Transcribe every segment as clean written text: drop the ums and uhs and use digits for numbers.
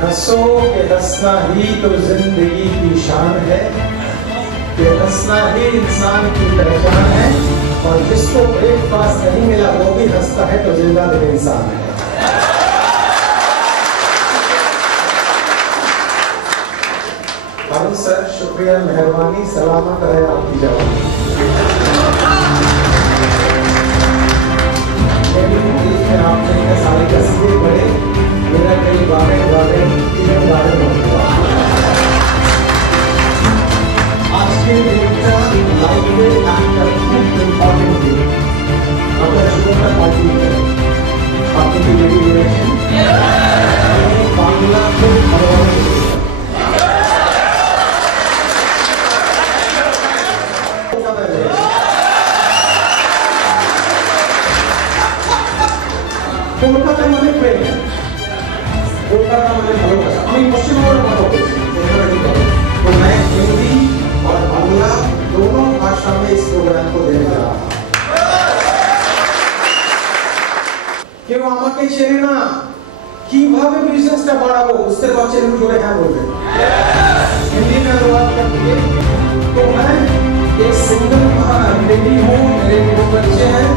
हंसो कि हंसना ही तो जिंदगी की शान है, कि हंसना ही इंसान की पहचान है, और जिसको ब्रेकफास्ट नहीं मिला वो भी हंसता है तो जिंदा दिल इंसान है। अरुण सर शुक्रिया, मेहरबानी, सलामत रहे आपकी जवानी। आपने इतने सारे कसीदे पढ़े, मेरा कई बातें आज के दिन का लाइफ में एक्टर खूब इम्पोर्टेंट है। अगर शुरू में पार्टी करें आपकी की मेरी ड्यूरेशन बांग्ला को কলকাতা মানে প্রেম, কলকাতা মানে ভালোবাসা। আমি পশ্চিমবঙ্গের কথা বলছি, तो मैं हिंदी और बांग्ला दोनों भाषा में इस प्रोग्राम को देने जा रहा हूँ। কেউ আমাকে চেনে না, কিভাবে বিজনেসটা বাড়াবো বুঝতে পারছেন? জোরে হ্যাঁ বলবেন। हिंदी में अनुवाद करके तो मैं एक सिंगल बेटी हूँ, मेरे दो बच्चे हैं,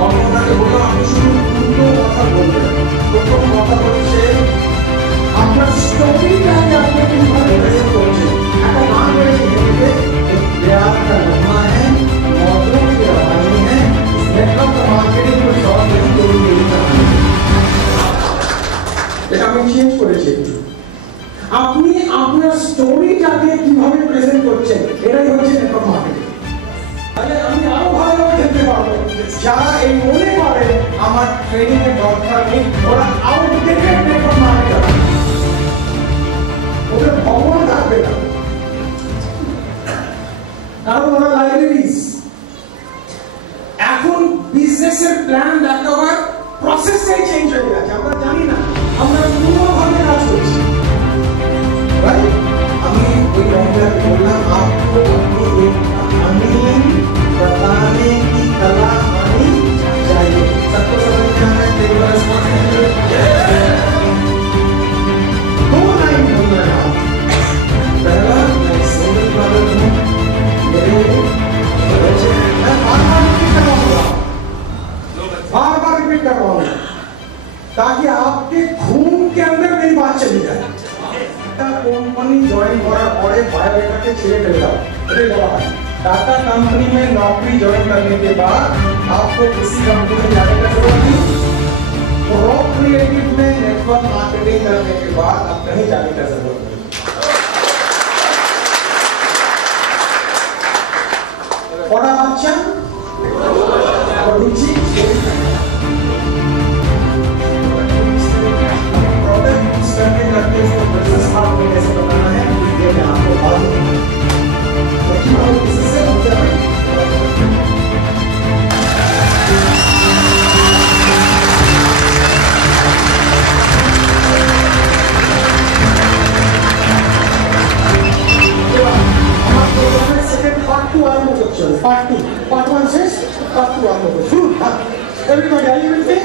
और उन्होंने बोला आप शुरू उनको কথা বলবেন। तो কথা বলছে আপনার স্টোরিটা আপনি কিভাবে প্রেজেন্ট করছেন। একটা নাম রয়েছে হিন্দিতে, एक प्यार का नगमा है, मौजों की रवानी है, नेटवर्क मार्केटिंग में शॉर्ट नहीं कोई नहीं करना। এটা আমি চেঞ্জ করেছি একটু। আপনি আপনার স্টোরিটাকে কিভাবে প্রেজেন্ট করছেন, এটাই হচ্ছে নেটওয়ার্ক মার্কেটিং। তাহলে আমি আরো ভালোভাবে খেলতে পারবো। যারা এই মনে করে আমার ট্রেনিং এর দরকার নেই, ওরা আউটডেটেড নেটওয়ার্ক মার্কেটার, ওদের ভগবান থাকবে না, কারণ ওরা লাইব্রেরিজ। এখন বিজনেসের প্ল্যান দেখাবার প্রসেসটাই চেঞ্জ হয়ে গেছে, আমরা জানি না, আমরা পুরোভাবে কাজ করছি। আমি ওই রংটাকে বললাম आपको अपनी एक कहानी बताने की कला आनी चाहिए। सबको समझ में आ रहा है? तेरी रिस्पॉन्सिबिलिटी दो लाइन बोलना है आप। पहला, मैं सिंगल मदर हूँ, मेरे बच्चे, मैं बार-बार रिपीट करवाऊंगा, बार-बार रिपीट करवाऊंगा, ताकि आपके खून के अंदर मेरी बात चली जाए। कंपनी ज्वाइन করার পরে বায়োডাটাকে ছেড়ে ফেলে दाओ, এটা বলা হয়। टाटा कंपनी में नौकरी ज्वाइन करने के बाद आपको किसी कंपनी में जाने का जरूरत नहीं। प्रो क्रिएटिव में नेटवर्क मार्केटिंग करने के बाद अब कहीं जाने का जरूरत नहीं। पढ़ा बच्चा और रुचि करके करके इसको बिजनेस पार्ट में कैसे बनाना है, ये मैं आपको बता दूंगा। लेकिन हम इससे समझा नहीं। हमारे प्रोग्राम में सेकंड पार्ट 2 आरंभ हो चुका है। पार्ट 2 पार्ट 1 से पार्ट 2 आरंभ हो चुका है। Everybody, are you with me?